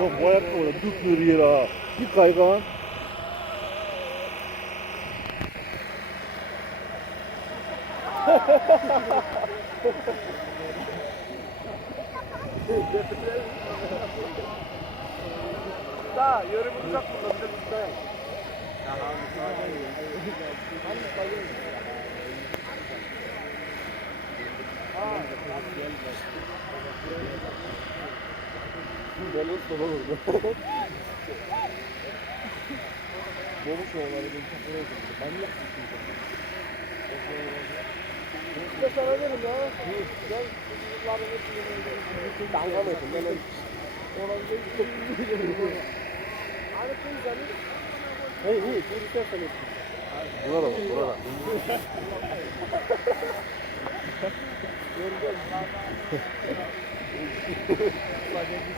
너 뭐 할 거야? 너 그리라. 이까 이거. 자, 여러분 자꾸 넘겨주세요. İşte sana derim ya. Gel yılların hepsini anlamıyorsun. Ben ona Abi sen izledin. Hey, bir istersen etsin. burada bak, burada. Gördün mü?